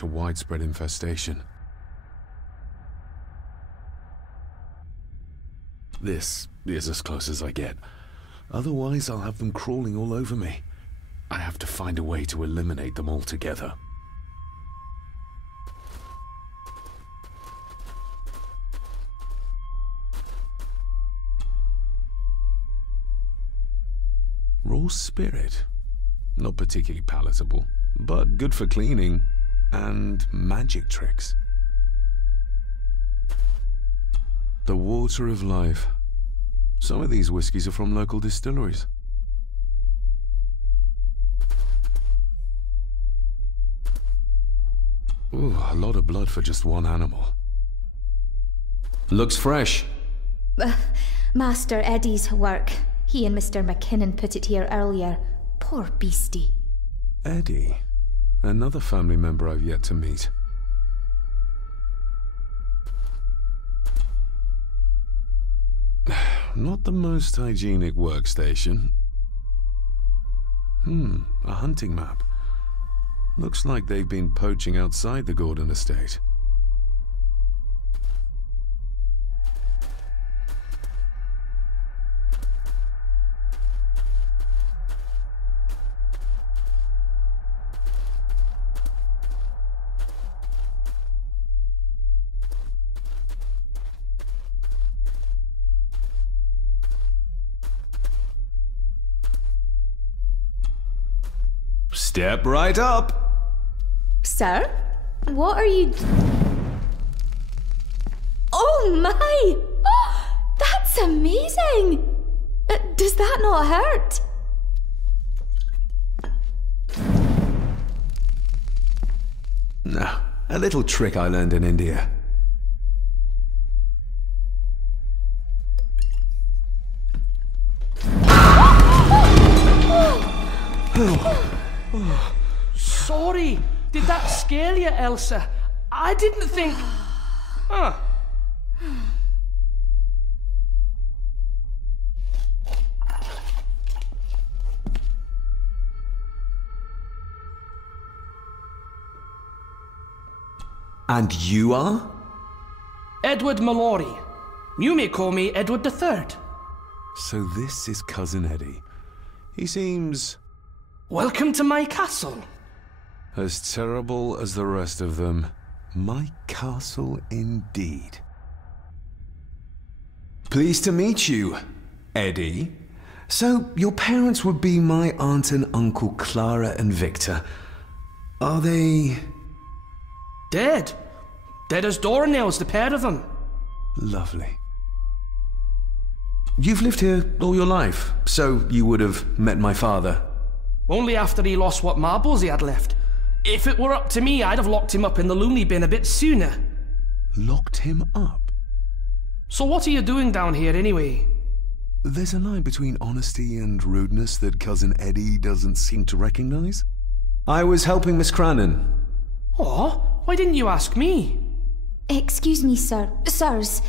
such a widespread infestation. This is as close as I get. Otherwise, I'll have them crawling all over me. I have to find a way to eliminate them altogether. Raw spirit. Not particularly palatable, but good for cleaning and magic tricks. The water of life. Some of these whiskies are from local distilleries. Ooh, a lot of blood for just one animal. Looks fresh. Master Eddie's work. He and Mr. McKinnon put it here earlier. Poor beastie. Eddie. Another family member I've yet to meet. Not the most hygienic workstation. A hunting map. Looks like they've been poaching outside the Gordon estate. Step right up! Sir? What are you... Oh my! Oh, that's amazing! Does that not hurt? No, a little trick I learned in India. Sorry, did that scare you, Elsa? I didn't think... Huh. And you are? Edward Mallory. You may call me Edward III. So this is Cousin Eddie. He seems... Welcome to my castle. as terrible as the rest of them. My castle indeed. Pleased to meet you, Eddie. So, your parents would be my aunt and uncle Clara and Victor. Are they... Dead. Dead as doornails, the pair of them. Lovely. You've lived here all your life, so you would have met my father. Only after he lost what marbles he had left. If it were up to me, I'd have locked him up in the loony bin a bit sooner. Locked him up? So what are you doing down here anyway? There's a line between honesty and rudeness that Cousin Eddie doesn't seem to recognize. I was helping Miss Crannan. Oh, why didn't you ask me? Excuse me, sirs.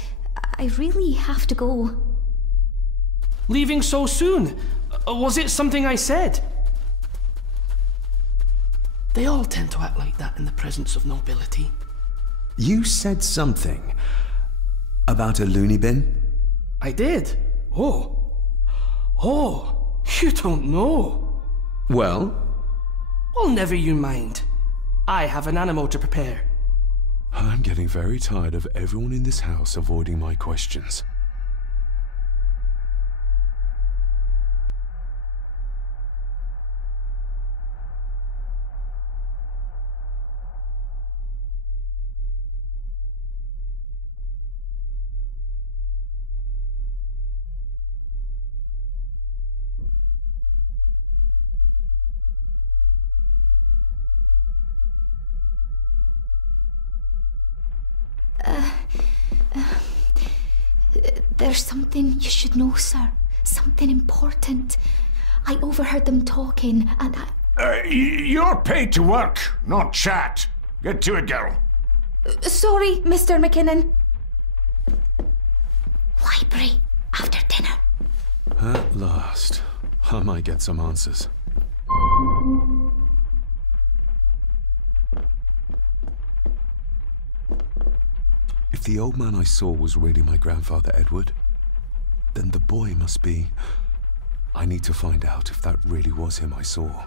I really have to go. Leaving so soon? Was it something I said? They all tend to act like that in the presence of nobility. You said something about a loony bin? I did. Oh, you don't know. Well? Well, never you mind. I have an animal to prepare. I'm getting very tired of everyone in this house avoiding my questions. There's something you should know, sir. Something important. I overheard them talking, and You're paid to work, not chat. Get to it, girl. Sorry, Mr. McKinnon. Library, after dinner. At last. I might get some answers. If the old man I saw was really my grandfather Edward, then the boy must be... I need to find out if that really was him I saw.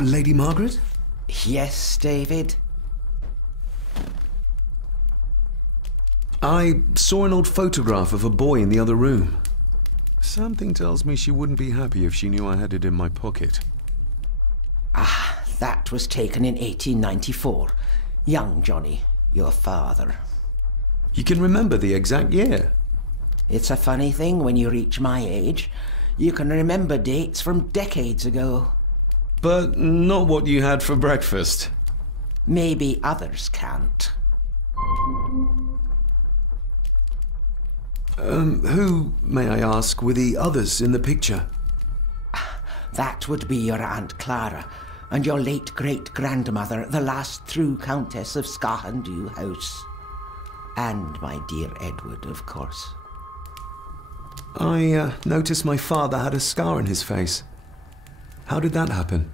Lady Margaret? Yes, David? I saw an old photograph of a boy in the other room. Something tells me she wouldn't be happy if she knew I had it in my pocket. Ah, that was taken in 1894. Young Johnny, your father. You can remember the exact year? It's a funny thing when you reach my age. You can remember dates from decades ago. But not what you had for breakfast. Maybe others can't. Who, may I ask, were the others in the picture? That would be your Aunt Clara and your late great-grandmother, the last true Countess of Scahandew House. And my dear Edward, of course. I noticed my father had a scar on his face. How did that happen?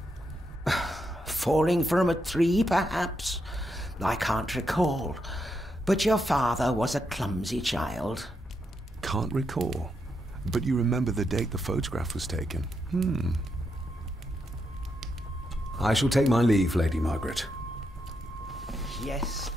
Falling from a tree, perhaps? I can't recall. But your father was a clumsy child. Can't recall. But you remember the date the photograph was taken. I shall take my leave, Lady Margaret. Yes.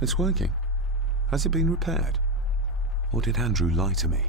It's working. Has it been repaired? Or did Andrew lie to me?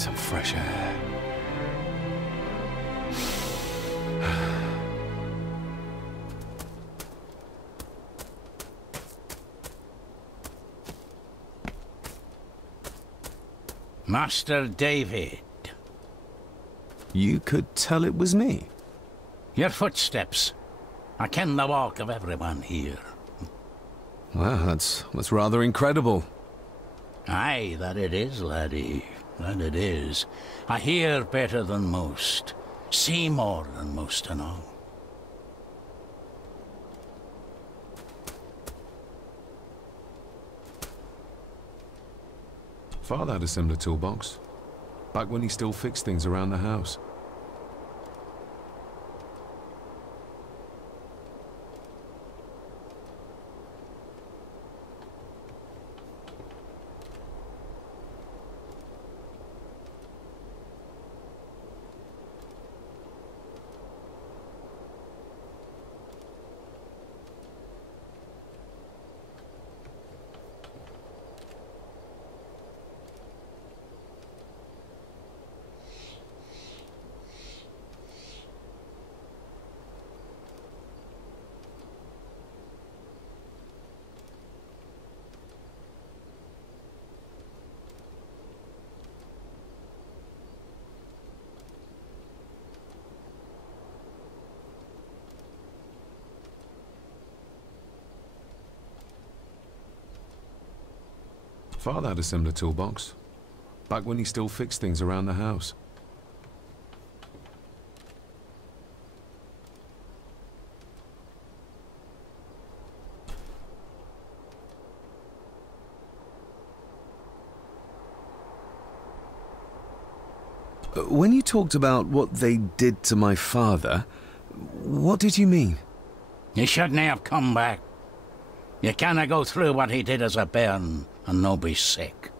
some fresh air. Master David. You could tell it was me. Your footsteps. I ken the walk of everyone here. Wow, that's rather incredible. Aye, that it is, laddie. That it is. I hear better than most. See more than most and all. Father had a similar toolbox, back when he still fixed things around the house. Father had a similar toolbox, back when he still fixed things around the house. When you talked about what they did to my father, what did you mean? You shouldn't have come back. You canna go through what he did as a bairn and no be sick.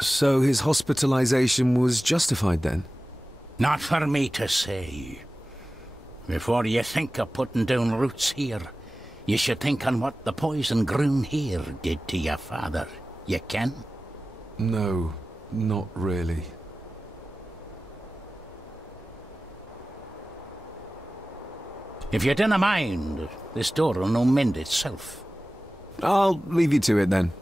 So his hospitalization was justified then? Not for me to say. Before you think of putting down roots here, you should think on what the poison grown here did to your father. You can? No, not really. If you dinna mind, this door will no mend itself. I'll leave you to it then.